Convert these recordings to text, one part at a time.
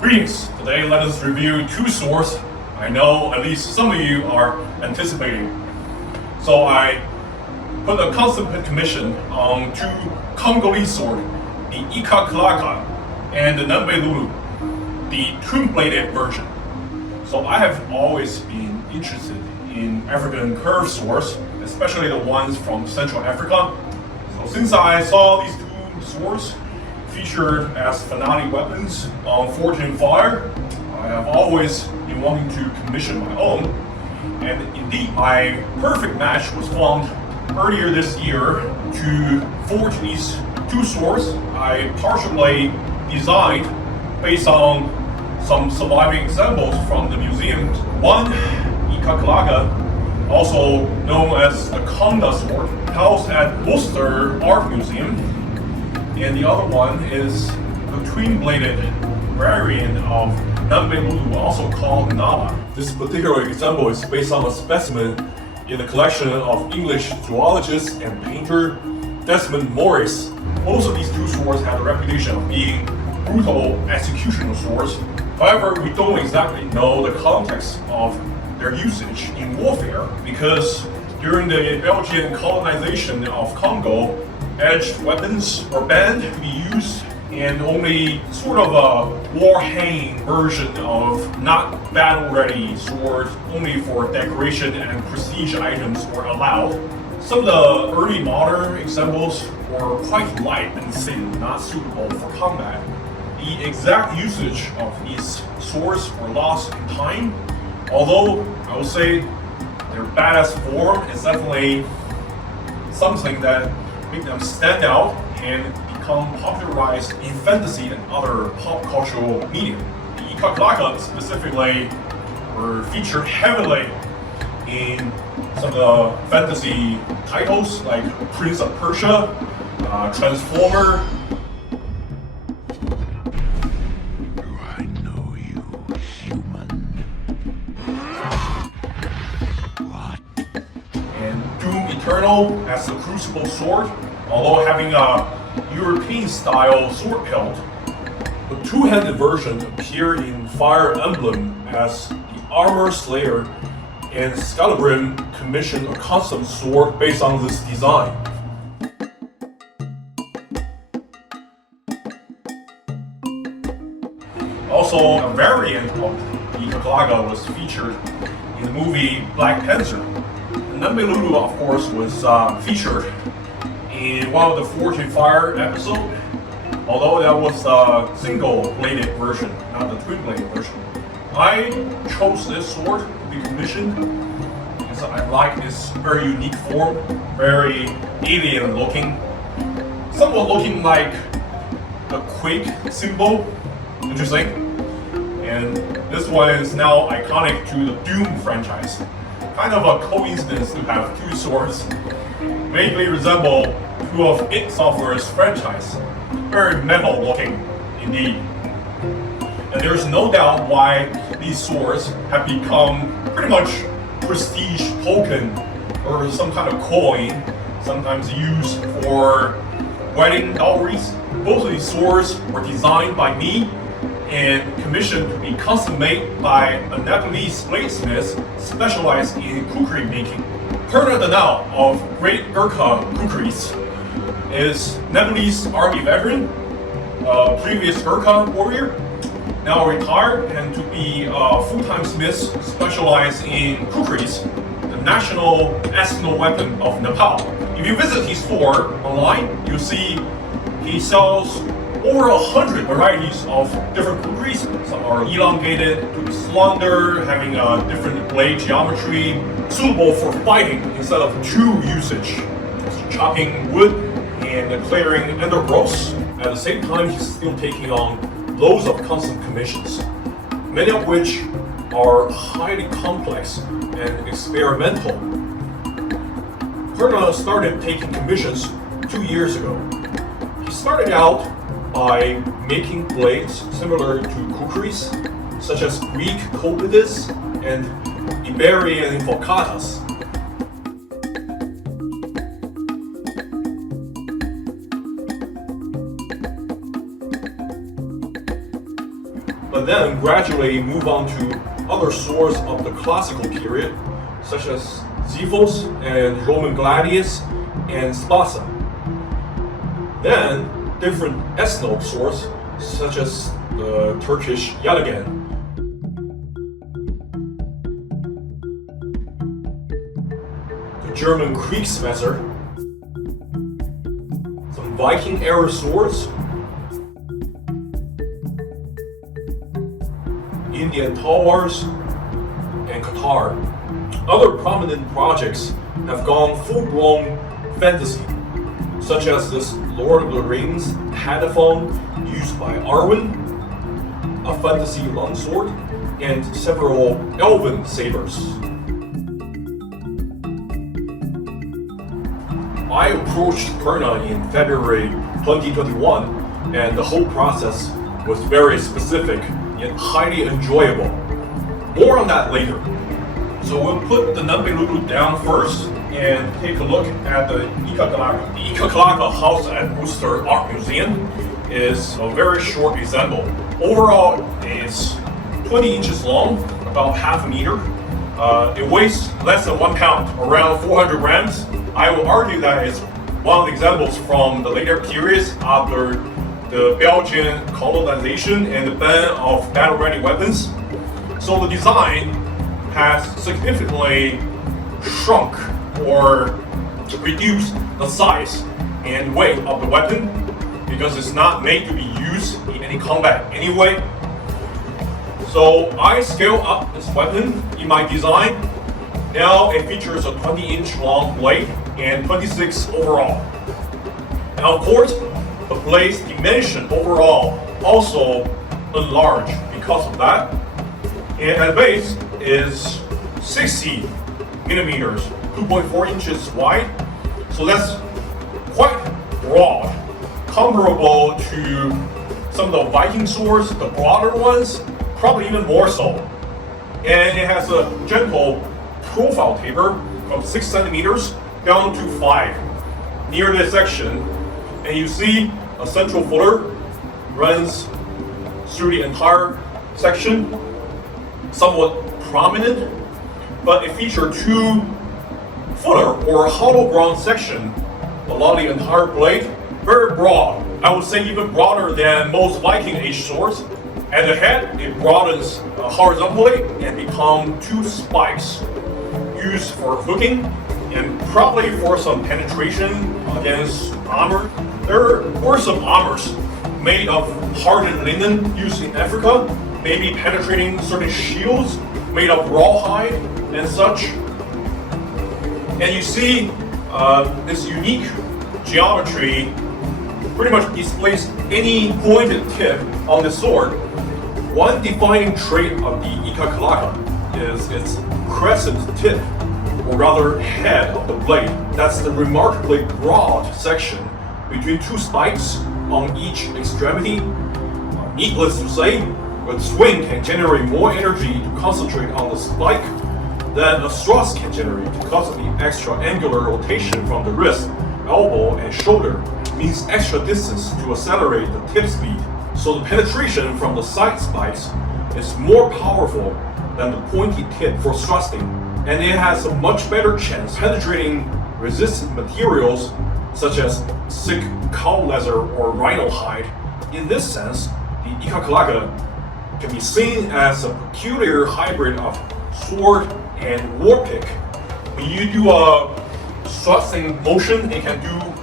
Greetings! Today let us review two swords I know at least some of you are anticipating. So I put a constant commission on two Congolese swords, the Ikakalaka and the Ngombe Ngulu, the twin-bladed version. So I have always been interested in African curved swords, especially the ones from Central Africa. So since I saw these two swords featured as finale weapons on Fortune Fire, I have always been wanting to commission my own. And indeed, my perfect match was found earlier this year to forge these two swords I partially designed based on some surviving examples from the museum. One, Ikakalaka, also known as the Konda sword, housed at Worcester Art Museum. And the other one is the twin-bladed variant of Ngombe Ngulu, also called Ngala. This particular example is based on a specimen in the collection of English zoologist and painter Desmond Morris. Most of these two swords have a reputation of being brutal executional swords. However, we don't exactly know the context of their usage in warfare because during the Belgian colonization of Congo, edged weapons are banned to be used, and only sort of a war-hanging version of not battle-ready swords, only for decoration and prestige items, were allowed. Some of the early modern examples were quite light and thin, not suitable for combat. The exact usage of these swords were lost in time, although I would say their badass form is definitely something that make them stand out and become popularized in fantasy and other pop cultural media. The Ikakalaka specifically were featured heavily in some of the fantasy titles like Prince of Persia, Transformer. Do I know you, human? What? And Doom Eternal as the Crucible sword, although having a European-style sword hilt. The two-handed version appeared in Fire Emblem as the Armor Slayer, and Scalabrim commissioned a custom sword based on this design. Also, a variant of the Ikakalaka was featured in the movie Black Panther. Ngombe Ngulu, of course, was featured in one of the Fortune Fire episodes, although that was a single-bladed version, not the twin-bladed version. I chose this sword to be commissioned because I like its very unique form, very alien-looking, somewhat looking like a Quake symbol, interesting. And this one is now iconic to the Doom franchise. Kind of a coincidence to have two swords vaguely resemble two of id Software's franchise. Very metal looking indeed. And there's no doubt why these swords have become pretty much prestige token or some kind of coin, sometimes used for wedding dowries. Both of these swords were designed by me and commissioned to be custom made by a Nepalese bladesmith specialized in kukri making. Purna Darnal of Great Ghurka Khukuris is Nepalese army veteran, previous Ghurka warrior, now retired, and to be a full-time smith specialized in kukris, the national arsenal weapon of Nepal. If you visit his store online, you'll see he sells over 100 varieties of different kukris. Some are elongated to be slender, having a different blade geometry, suitable for fighting instead of true usage, chopping wood and clearing undergrowths. At the same time, he's still taking on loads of custom commissions, many of which are highly complex and experimental. Purna started taking commissions 2 years ago. He started out by making blades similar to kukris, such as Greek kopidis and Iberian invocatas. but then gradually move on to other swords of the classical period, such as Xiphos and Roman gladius and Spasa. Then different ethno swords, such as the Turkish yataghan. The German Kriegsmesser, some Viking era swords, Indian talwars, and Qatar. Other prominent projects have gone full-blown fantasy, such as this Lord of the Rings Hadaphon used by Arwen, a fantasy longsword, and several elven sabers. I approached Purna in February 2021, and the whole process was very specific yet highly enjoyable. More on that later. So we'll put the Ngombe Ngulu down first and take a look at the Ikakalaka. The Ikakalaka house at Worcester Art Museum is a very short example. Overall, it's 20 inches long, about half a meter. It weighs less than 1 pound, around 400 grams. I will argue that it's one of the examples from the later periods after the Belgian colonization and the ban of battle-ready weapons. So the design has significantly shrunk or reduced the size and weight of the weapon because it's not made to be used in any combat anyway. So I scaled up this weapon in my design. Now it features a 20-inch long blade and 26 overall. Now of course, the blade's dimension overall also enlarged because of that. And at the base is 60 millimeters, 2.4 inches wide. So that's quite broad, comparable to some of the Viking swords, the broader ones, probably even more so. And it has a gentle profile taper from 6 centimeters down to 5 near this section. And you see a central footer runs through the entire section, somewhat prominent, but it features 2 footer or hollow ground section along the entire blade, very broad. I would say even broader than most Viking Age swords. At the head, it broadens horizontally and become 2 spikes used for hooking and probably for some penetration against armor. There were some armors made of hardened linen used in Africa, maybe penetrating certain shields made of rawhide and such. And you see this unique geometry pretty much displays any pointed tip on the sword. One defining trait of the Ikakalaka is its crescent tip, or rather head of the blade. That's the remarkably broad section between 2 spikes on each extremity. Needless to say, a swing can generate more energy to concentrate on the spike than a thrust can generate because of the extra angular rotation from the wrist, elbow, and shoulder means extra distance to accelerate the tip speed. So the penetration from the side spikes is more powerful than the pointy tip for thrusting, and it has a much better chance penetrating resistant materials such as thick cow leather or rhino hide. In this sense, the Ikakalaka can be seen as a peculiar hybrid of sword and war pick. When you do a thrusting motion, it can do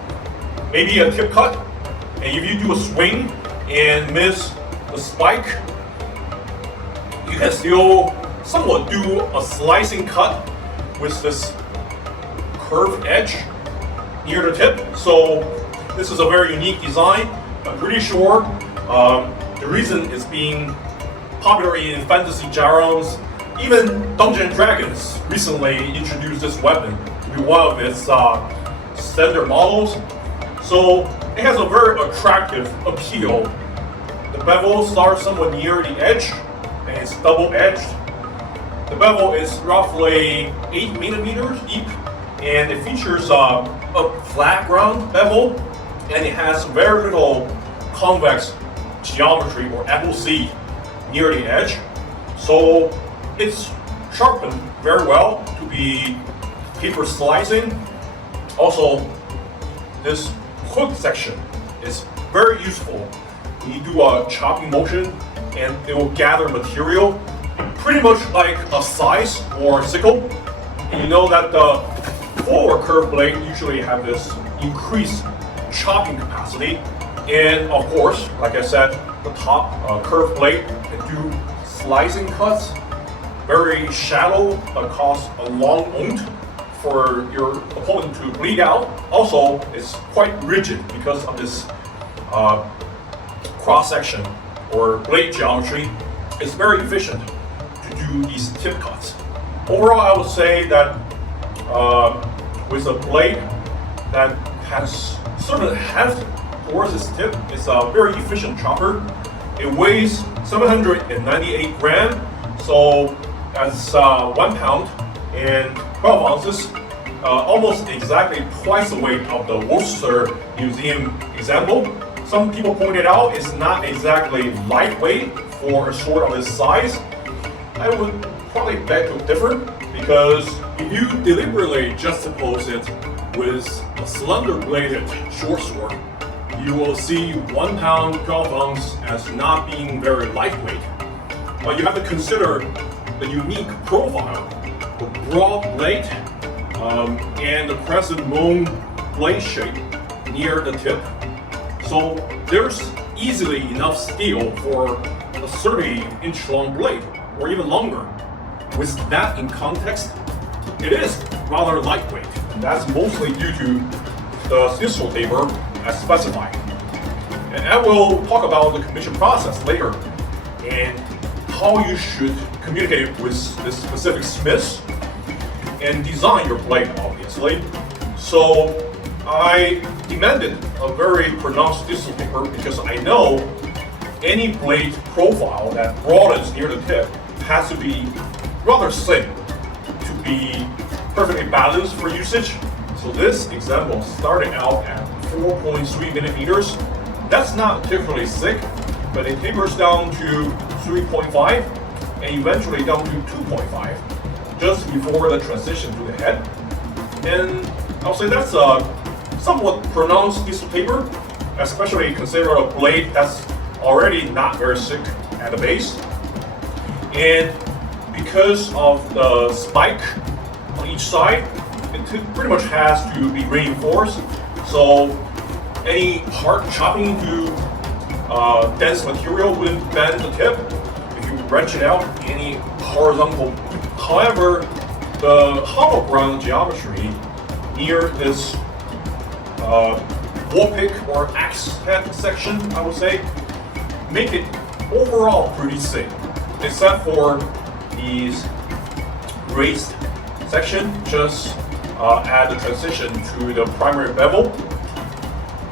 maybe a tip cut, and if you do a swing and miss the spike, you can still somewhat do a slicing cut with this curved edge near the tip. So this is a very unique design. I'm pretty sure the reason it's being popular in fantasy genres, even Dungeons & Dragons recently introduced this weapon to be one of its standard models. So it has a very attractive appeal. The bevel starts somewhat near the edge and it's double-edged. The bevel is roughly 8 millimeters deep, and it features a flat ground bevel, and it has very little convex geometry or apple seed near the edge. So it's sharpened very well to be paper slicing. Also, this hook section is very useful when you do a chopping motion, and it will gather material pretty much like a scythe or sickle. And you know that the forward curved blade usually have this increased chopping capacity, and of course, like I said, the top curved blade can do slicing cuts, very shallow but cause a long wound for your opponent to bleed out. Also, it's quite rigid because of this cross section or blade geometry. It's very efficient to do these tip cuts. Overall, I would say that with a blade that has sort of heft towards its tip, it's a very efficient chopper. It weighs 798 grams, so that's 1 pound and 12 ounces, almost exactly twice the weight of the Worcester Museum example. Some people pointed out it's not exactly lightweight for a sword of this size. I would probably beg to differ, because if you deliberately juxtapose it with a slender bladed short sword, you will see 1 pound 12 ounce as not being very lightweight. But you have to consider the unique profile, the broad blade, and the crescent moon blade shape near the tip. So there's easily enough steel for a 30-inch long blade, or even longer. With that in context, it is rather lightweight, and that's mostly due to the distal taper as specified. And I will talk about the commission process later, and how you should communicate with the specific smiths and design your blade, obviously. So I demanded a very pronounced distal taper because I know any blade profile that broadens near the tip has to be rather thin to be perfectly balanced for usage. So this example started out at 4.3 millimeters. That's not particularly thick, but it tapers down to 3.5 and eventually down to 2.5 just before the transition to the head. And I'll say that's a somewhat pronounced distal taper, especially consider a blade that's already not very thick at the base. And because of the spike on each side, it pretty much has to be reinforced. So any hard chopping into dense material wouldn't bend the tip if you wrench it out any horizontal. However, the hollow ground geometry near this wall pick or axe head section, I would say, make it overall pretty thick, except for these raised section just at the transition to the primary bevel.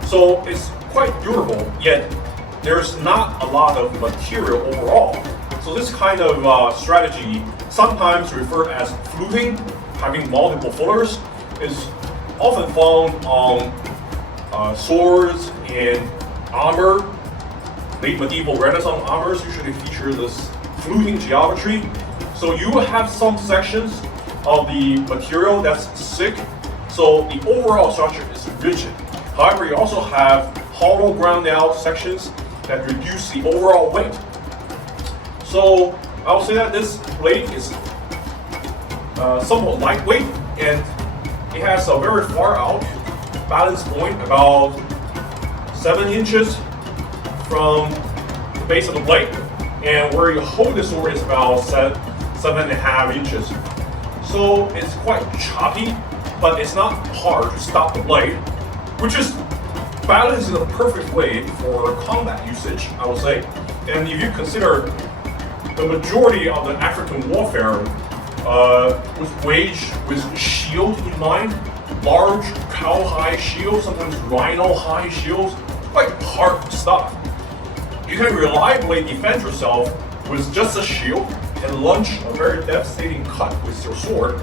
So it's quite durable, yet there's not a lot of material overall. So this kind of strategy, sometimes referred as fluting, having multiple fullers, is often found on swords and armor. Late medieval Renaissance armors usually feature this fluting geometry. So you will have some sections of the material that's thick, so the overall structure is rigid. However, you also have hollow ground out sections that reduce the overall weight. So I would say that this blade is somewhat lightweight, and it has a very far out balance point, about 7 inches from the base of the blade, and where you hold the sword is about 7.5 inches. So it's quite choppy, but it's not hard to stop the blade, which is balanced in a perfect way for combat usage, I would say. And if you consider the majority of the African warfare was waged with shield in mind, large cow-high shields, sometimes rhino-high shields, quite hard stuff. You can reliably defend yourself with just a shield and launch a very devastating cut with your sword.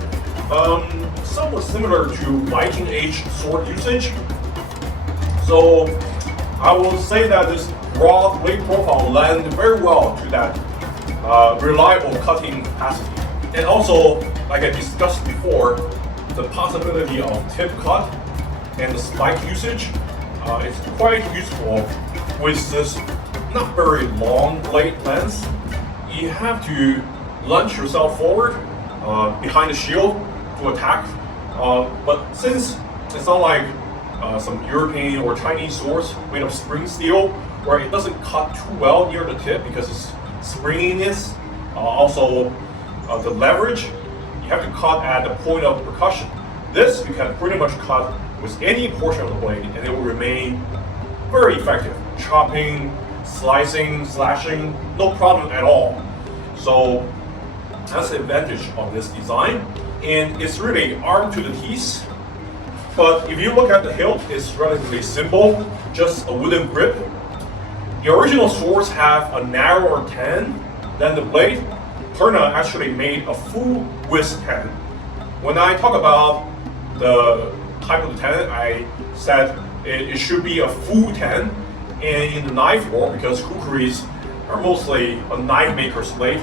Somewhat similar to Viking Age sword usage. So I will say that this broad blade profile lends very well to that reliable cutting capacity. And also, like I discussed before, the possibility of tip cut and the spike usage is quite useful with this not very long blade length. You have to lunge yourself forward behind the shield to attack. But since it's not like some European or Chinese swords made of spring steel, where it doesn't cut too well near the tip because it's springiness, also the leverage, you have to cut at the point of percussion. This you can pretty much cut with any portion of the blade and it will remain very effective. Chopping, slicing, slashing, no problem at all. So that's the advantage of this design. And it's really armed to the teeth. But if you look at the hilt, it's relatively simple, just a wooden grip. The original swords have a narrower tenon than the blade. Purna actually made a full width tenon. When I talk about the type of the tenon, I said it should be a full tenon. And in the knife world, because Khukuris are mostly a knife maker's blade,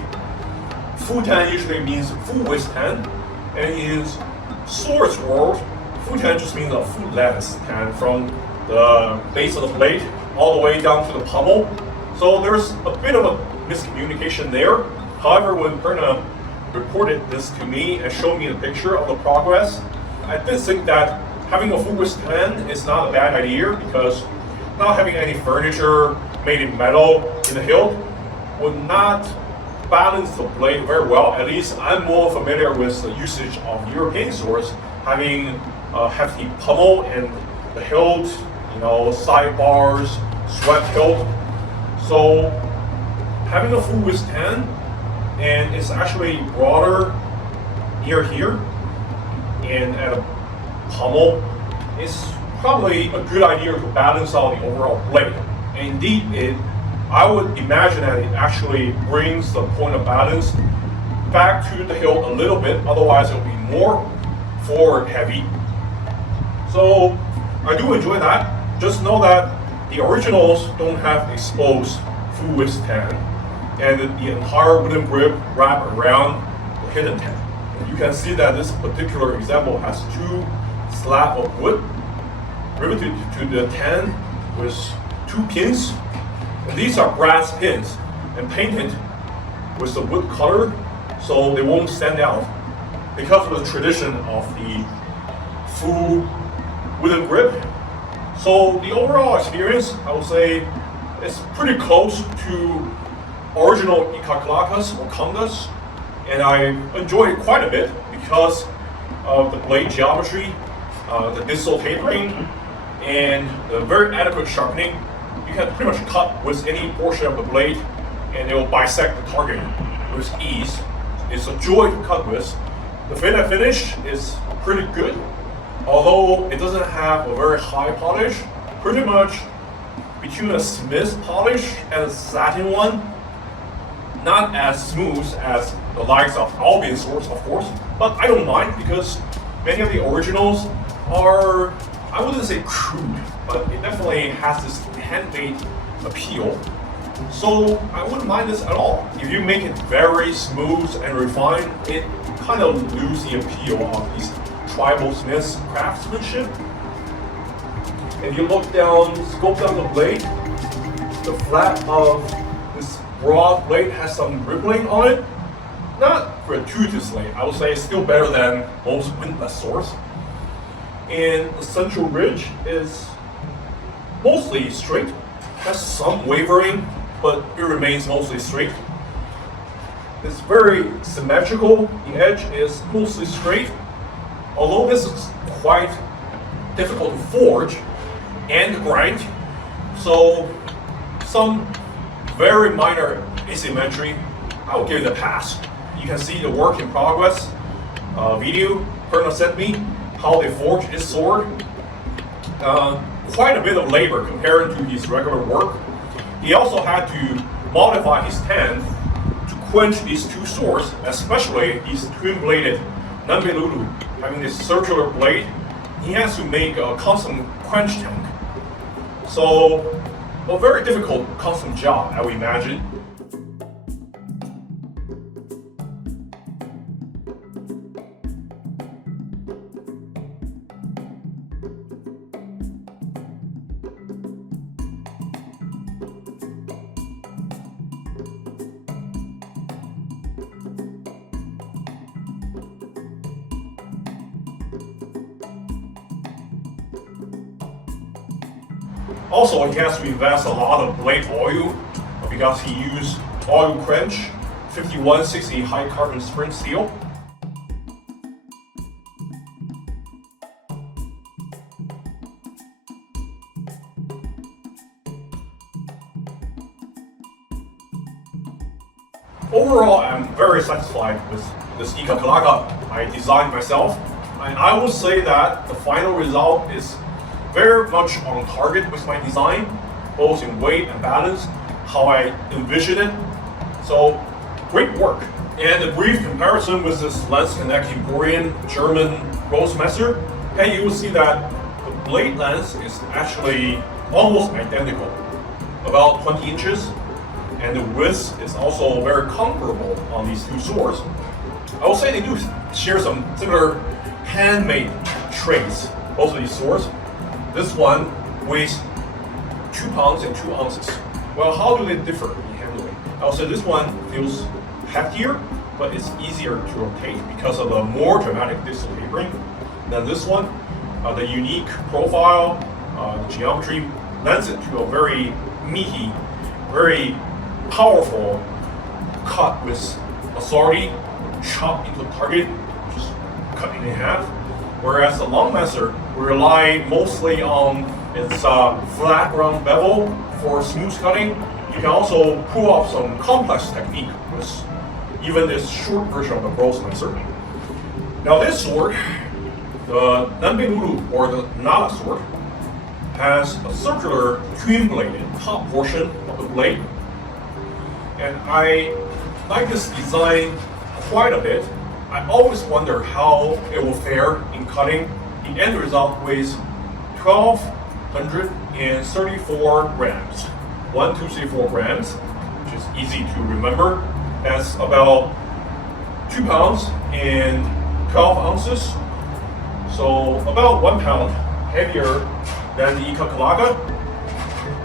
full tenon usually means full width tenon. And in swords world, full tenon just means a full length tenon from the base of the blade all the way down to the pommel. So there's a bit of a miscommunication there. However, when Purna reported this to me and showed me the picture of the progress, I did think that having a full width tenon is not a bad idea, because not having any furniture made in metal in the hilt would not balance the blade very well. At least I'm more familiar with the usage of European swords, having a hefty pommel and the hilt, sidebars, swept hilt. So having a full width tenon, and it's actually broader near here and at a pommel, is probably a good idea to balance out the overall blade. And indeed, I would imagine that it actually brings the point of balance back to the hilt a little bit, otherwise it'll be more forward heavy. So I do enjoy that. Just know that the originals don't have exposed full width tenon, and the entire wooden grip wrapped around the hidden tenon. You can see that this particular example has two slabs of wood riveted to the tenon with two pins. And these are brass pins and painted with the wood color so they won't stand out, because of the tradition of the full wooden grip. So the overall experience, I would say, is pretty close to original Ikakalakas or Kondas, and I enjoy it quite a bit because of the blade geometry, the distal tapering, and the very adequate sharpening. You can pretty much cut with any portion of the blade and it will bisect the target with ease. It's a joy to cut with. The fit and finish is pretty good, although it doesn't have a very high polish. Pretty much between a Smith polish and a satin one. Not as smooth as the likes of Albion swords, of course, but I don't mind because many of the originals are, I wouldn't say crude, but it definitely has this handmade appeal. So I wouldn't mind this at all. If you make it very smooth and refined, it kind of loses the appeal of these tribal smiths craftsmanship. If you look down, scope down the blade, the flat of this broad blade has some rippling on it. Not gratuitously, I would say it's still better than most windlass swords. And the central ridge is mostly straight, has some wavering, but it remains mostly straight. It's very symmetrical, the edge is mostly straight. Although this is quite difficult to forge and grind, so some very minor asymmetry, I will give it a pass. You can see the work in progress video Purna sent me, how they forged this sword. Quite a bit of labor compared to his regular work. He also had to modify his tenon to quench these two swords, especially his twin-bladed Ngombe Ngulu, having this circular blade. He has to make a constant quench tank. So, a very difficult custom job, I would imagine. Also, he has to invest a lot of blade oil because he used oil quench 5160 high carbon spring steel. Overall, I'm very satisfied with this Ikakalaka I designed myself. And I will say that the final result is very much on target with my design, both in weight and balance, how I envision it. So, great work. And a brief comparison with this lens connecting Korean German Grossmesser, and you will see that the blade length is actually almost identical, about 20 inches. And the width is also very comparable on these two swords. I will say they do share some similar handmade traits, both of these swords. This one weighs 2 pounds and 2 ounces. Well, how do they differ in handling? I will say this one feels heftier, but it's easier to rotate because of the more dramatic distal tapering than this one. The unique profile, the geometry lends it to a very meaty, very powerful cut with authority, chop into the target, just cut it in half. Whereas the Longmesser rely mostly on its flat round bevel for smooth cutting. You can also pull off some complex technique with even this short version of the Grossmesser. Now this sword, the Ngombe Ngulu or the Ngala sword, has a circular twin-bladed top portion of the blade. And I like this design quite a bit. I always wonder how it will fare in cutting. The end result weighs 1,234 grams. 1,234 grams, which is easy to remember. That's about 2 pounds and 12 ounces. So about 1 pound heavier than the Ikakalaka.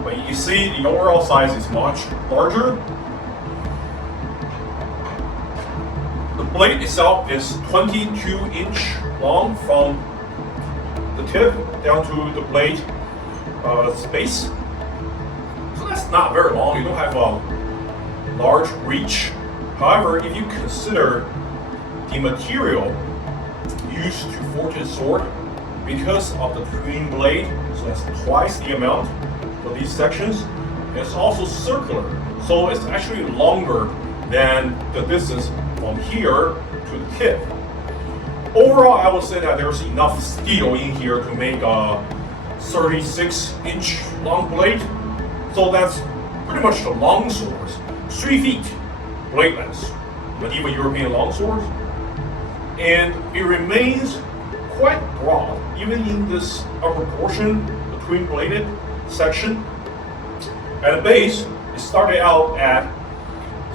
But you see the overall size is much larger. The blade itself is 22-inch long from the tip down to the blade space. So that's not very long. You don't have a large reach. However, if you consider the material used to forge this sword, because of the twin blade, so that's twice the amount for these sections, it's also circular. So it's actually longer than the distance from here to the tip. Overall, I would say that there's enough steel in here to make a 36-inch long blade. So that's pretty much the long swords. 3 feet blade length, medieval European long swords. And it remains quite broad, even in this upper portion, the twin-bladed section. At the base, it started out at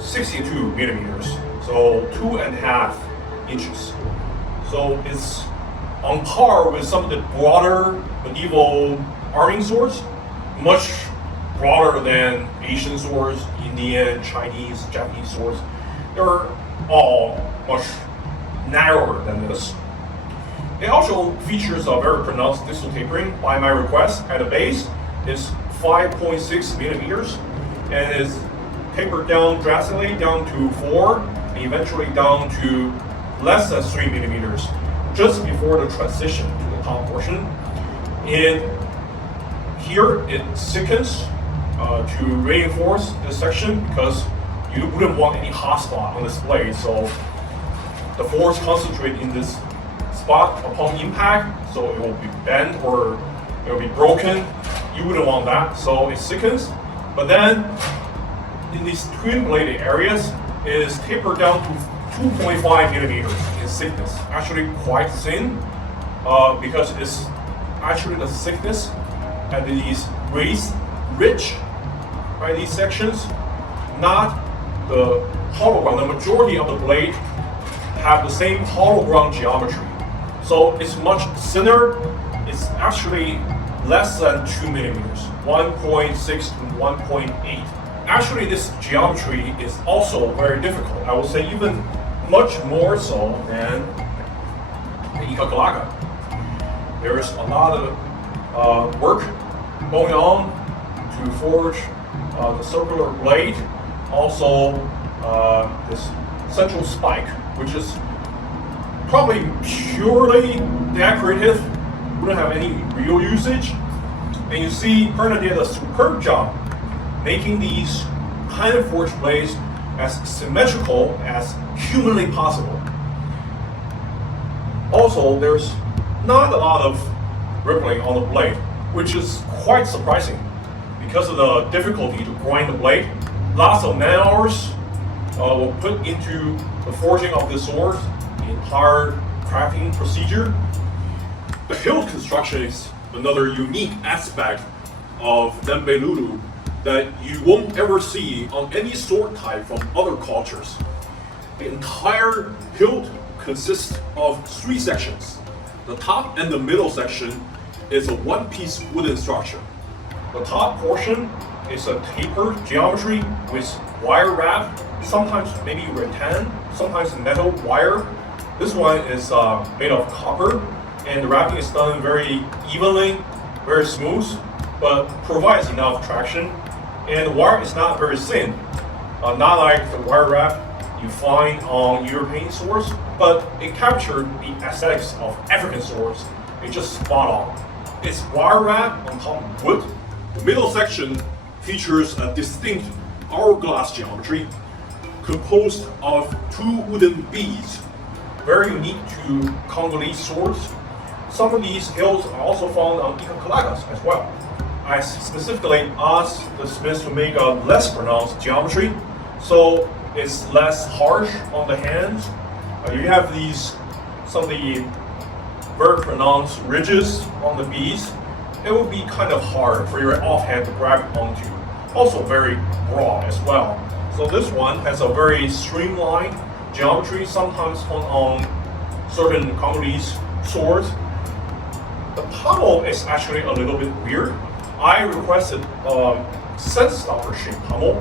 62 millimeters, so 2.5 inches. So it's on par with some of the broader medieval arming swords, much broader than Asian swords, Indian, Chinese, Japanese swords. They're all much narrower than this. It also features a very pronounced distal tapering by my request. At the base, it's 5.6 millimeters and is tapered down drastically down to 4 and eventually down to less than 3 millimeters just before the transition to the top portion. And here it thickens to reinforce this section because you wouldn't want any hot spot on this blade. So the force concentrate in this spot upon impact, so it will be bent or it will be broken. You wouldn't want that, so it thickens. But then in these twin-bladed areas, it is tapered down to 2.5 millimeters in thickness. Actually quite thin, because it's actually the thickness at these raised ridge, right? These sections, not the hollow ground. The majority of the blade have the same hollow ground geometry. So it's much thinner. It's actually less than 2 millimeters, 1.6 to 1.8. Actually, this geometry is also very difficult. I would say even much more so than the Ikakalaka. There is a lot of work going on to forge the circular blade. Also, this central spike, which is probably purely decorative, wouldn't have any real usage. And you see Purna did a superb job making these hand forged blades as symmetrical as humanly possible. Also, there's not a lot of rippling on the blade, which is quite surprising because of the difficulty to grind the blade. Lots of man hours were put into the forging of this sword, the entire crafting procedure. The hilt construction is another unique aspect of Ngombe Ngulu that you won't ever see on any sword type from other cultures. The entire hilt consists of 3 sections. The top and the middle section is a one-piece wooden structure. The top portion is a tapered geometry with wire wrap, sometimes maybe rattan, sometimes metal wire. This one is made of copper, and the wrapping is done very evenly, very smooth, but provides enough traction. And the wire is not very thin, not like the wire wrap you find on European swords, but it captured the aesthetics of African swords. It's just spot on. It's wire wrap on top of wood. The middle section features a distinct hourglass geometry composed of 2 wooden beads, very unique to Congolese swords. Some of these hilts are also found on Ikakalakas as well. I specifically asked the smiths to make a less pronounced geometry, so it's less harsh on the hands. You have some of the very pronounced ridges on the beads. It would be kind of hard for your offhand to grab onto. Also very broad as well. So this one has a very streamlined geometry, sometimes found on certain Congolese swords. The pommel is actually a little bit weird. I requested a cent-stopper shaped pommel,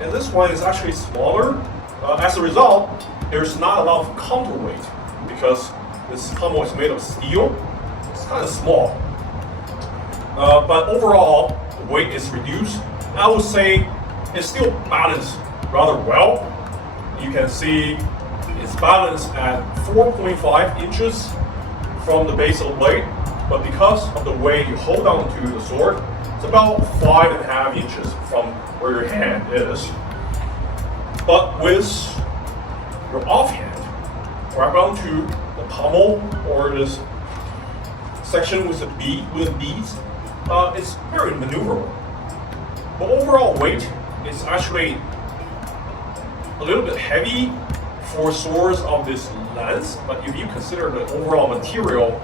and this one is actually smaller. As a result, there's not a lot of counterweight because this pommel is made of steel. It's kind of small. But overall, the weight is reduced. I would say it's still balanced rather well. You can see it's balanced at 4.5 inches from the base of the blade, but because of the way you hold on to the sword, it's about 5.5 inches from where your hand is. But with your offhand, grab onto the pommel or this section with the wooden beads, it's very maneuverable. The overall weight is actually a little bit heavy for swords of this length, but if you consider the overall material,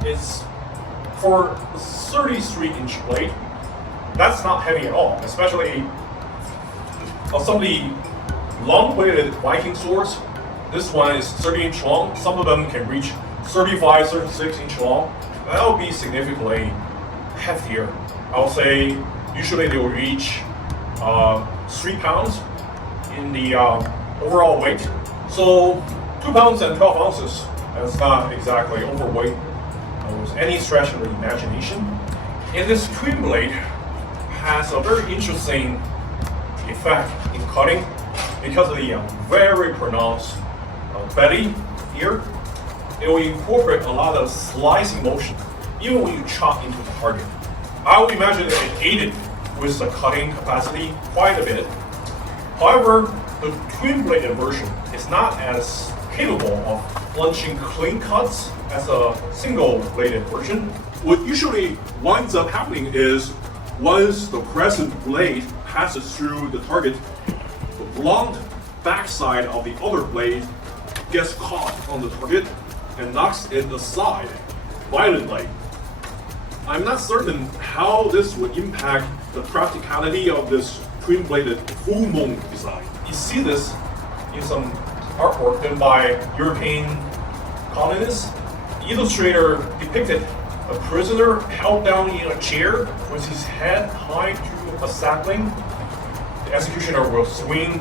it's for a 33-inch blade. That's not heavy at all, especially on some of the long-bladed Viking swords. This one is 30-inch long. Some of them can reach 35, 36-inch long. That will be significantly heftier. I would say usually they will reach 3 pounds in the overall weight. So 2 pounds and 12 ounces. That's not exactly overweight with any stretch of the imagination. And this twin blade has a very interesting effect in cutting because of the very pronounced belly here. It will incorporate a lot of slicing motion, even when you chop into the target. I would imagine that it aided with the cutting capacity quite a bit. However, the twin-bladed version is not as capable of launching clean cuts as a single-bladed version. What usually winds up happening is once the crescent blade passes through the target, the blunt backside of the other blade gets caught on the target and knocks it aside violently. I'm not certain how this would impact the practicality of this twin-bladed full moon design. You see this in some artwork done by European colonists. The illustrator depicted a prisoner held down in a chair with his head tied to a sapling. The executioner will swing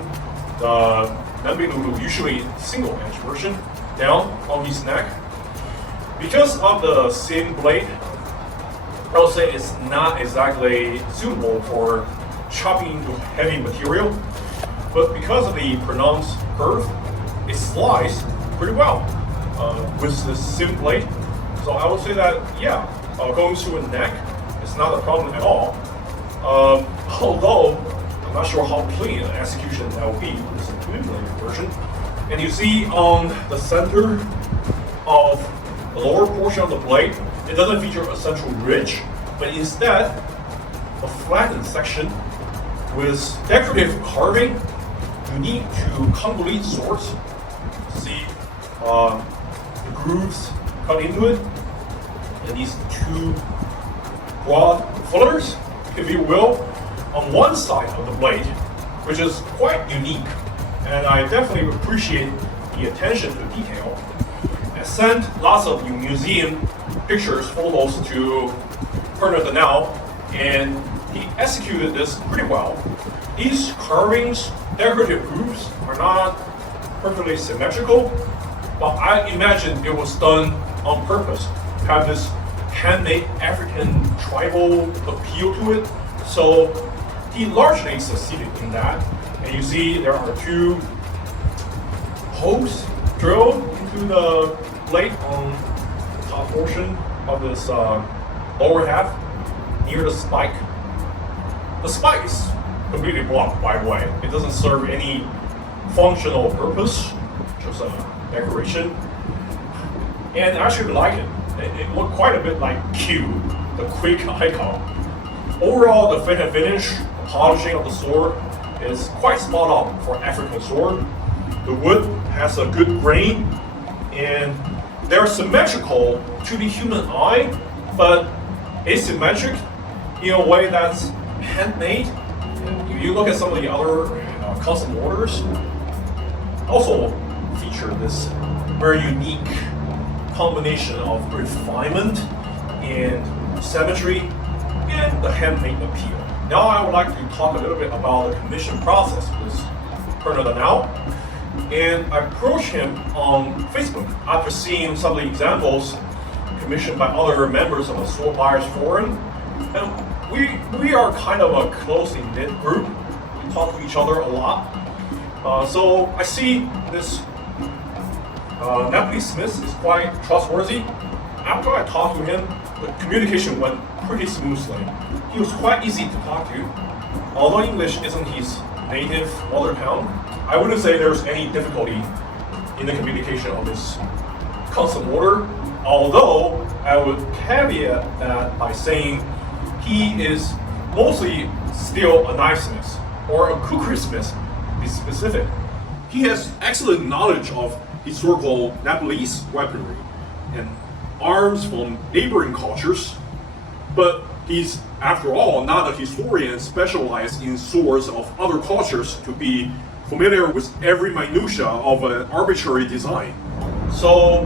the Ngombe Ngulu, usually single-edge version, down on his neck. Because of the thin blade, I would say it's not exactly suitable for chopping into heavy material, but because of the pronounced curve, it slides pretty well with this thin blade. So I would say that, yeah, going through a neck is not a problem at all. Although, I'm not sure how clean an execution that will be with this streamlined version. And you see on the center of the lower portion of the blade, it doesn't feature a central ridge, but instead a flattened section with decorative carving unique to Congolese swords. See the grooves cut into it, and these two broad fillers, if you will, on one side of the blade, which is quite unique. And I definitely appreciate the attention to detail. I sent lots of museum pictures, photos to Purna Darnal, and he executed this pretty well. These carvings, decorative grooves, are not perfectly symmetrical, but I imagine it was done on purpose to have this handmade African tribal appeal to it. So he largely succeeded in that. And you see there are two holes drilled into the blade on the top portion of this lower half near the spike. The spike is completely blocked, by the way. It doesn't serve any functional purpose, just a decoration. And I actually like it. It looked quite a bit like Q, the quick icon. Overall, the fit and finish, the polishing of the sword is quite spot on for African sword. The wood has a good grain, and they're symmetrical to the human eye, but asymmetric in a way that's handmade. And if you look at some of the other custom orders, also feature this very unique combination of refinement and symmetry and the handmade appeal. Now I would like to talk a little bit about the commission process with Purna Darnal. And I approached him on Facebook after seeing some of the examples commissioned by other members of the Sword Buyers Forum. And we are kind of a closely knit group. We talk to each other a lot. So I see this Nepalese Smith is quite trustworthy. After I talked to him, the communication went pretty smoothly. He was quite easy to talk to. Although English isn't his native mother tongue, I wouldn't say there's any difficulty in the communication of this custom order. Although I would caveat that by saying he is mostly still a knifesmith or a cookersmith, to be specific. He has excellent knowledge of historical Nepalese weaponry and arms from neighboring cultures, but he's, after all, not a historian specialized in swords of other cultures to be familiar with every minutia of an arbitrary design. So,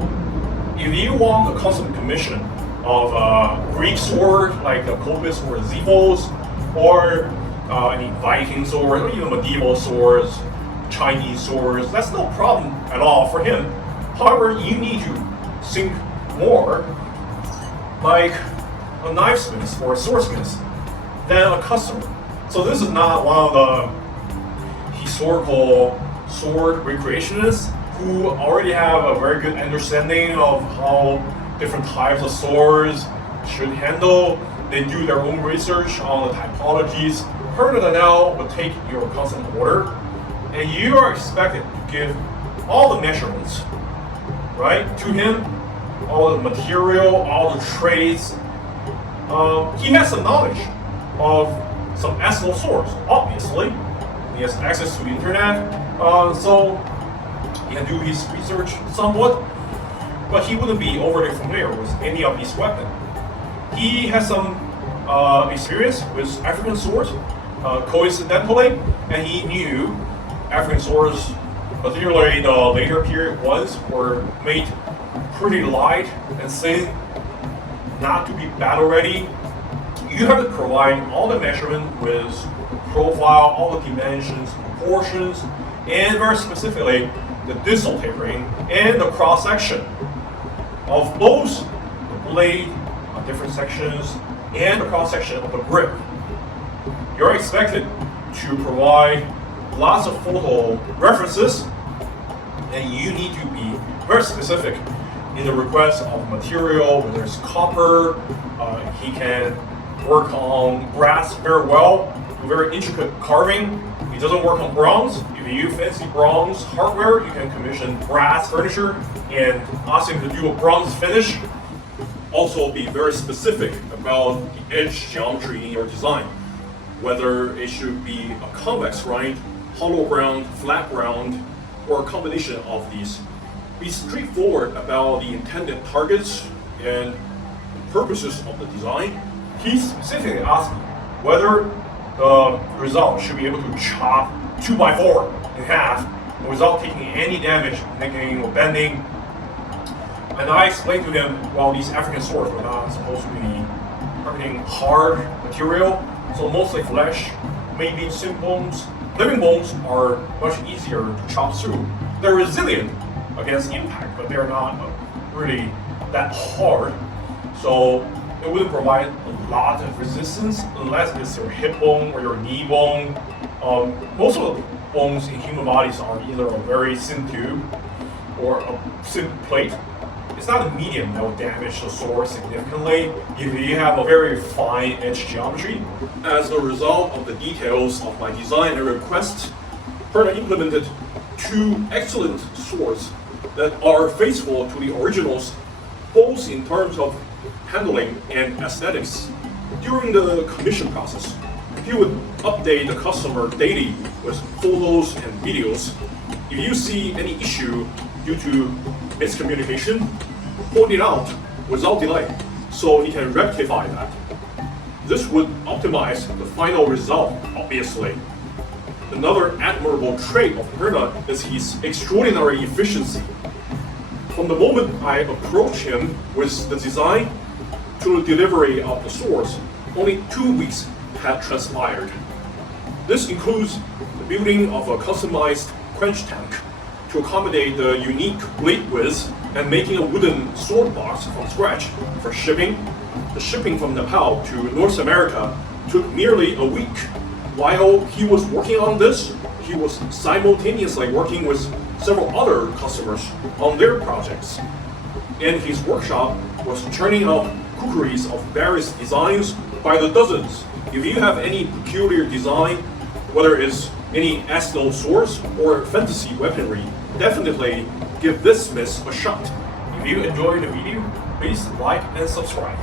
if you want a custom commission of a Greek sword like the Copis or Zevos, or any Viking sword, or even medieval swords, Chinese swords, that's no problem at all for him. However, you need to think more like a knifesmith or a swordsmith than a customer. So this is not one of the historical sword recreationists who already have a very good understanding of how different types of swords should handle. They do their own research on the typologies. Purna Darnal will take your custom order, and you are expected to give all the measurements, right, to him, all the material, all the traits. He has some knowledge of some Aslo swords, obviously. He has access to the internet, so he can do his research somewhat, but he wouldn't be overly familiar with any of these weapons. He has some experience with African swords, coincidentally, and he knew African swords, particularly the later period ones, were made pretty light and thin, not to be battle ready. You have to provide all the measurement with profile, all the dimensions, proportions, and very specifically the distal tapering and the cross section of both the blade on different sections and the cross-section of the grip. You're expected to provide lots of photo references, and you need to be very specific in the request of material, whether it's copper. He can work on brass very well, very intricate carving. He doesn't work on bronze. If you use fancy bronze hardware, you can commission brass furniture and ask him to do a bronze finish. Also be very specific about the edge geometry in your design, whether it should be a convex rind, hollow ground, flat ground, or a combination of these. Be straightforward about the intended targets and purposes of the design. He specifically asked me whether the result should be able to chop 2x4 in half without taking any damage, nicking or bending. And I explained to him, well, these African swords were not supposed to be targeting hard material, so mostly flesh, maybe skin bones. Living bones are much easier to chop through. They're resilient against impact, but they're not really that hard. So it wouldn't provide a lot of resistance unless it's your hip bone or your knee bone. Most of the bones in human bodies are either a very thin tube or a thin plate. It's not a medium that will damage the sword significantly if you have a very fine edge geometry. As a result of the details of my design and request, Purna implemented two excellent swords that are faithful to the originals, both in terms of handling and aesthetics. During the commission process, he would update the customer daily with photos and videos. If you see any issue due to miscommunication, point it out without delay so he can rectify that. This would optimize the final result, obviously. Another admirable trait of Purna is his extraordinary efficiency. From the moment I approach him with the design to the delivery of the swords, only 2 weeks had transpired. This includes the building of a customized quench tank to accommodate the unique blade width and making a wooden sword box from scratch for shipping. The shipping from Nepal to North America took nearly a week. While he was working on this, he was simultaneously working with several other customers on their projects. And his workshop was churning out kukkuris of various designs by the dozens. If you have any peculiar design, whether it's any arsenal swords or fantasy weaponry, definitely give this smith a shot. If you enjoyed the video, please like and subscribe.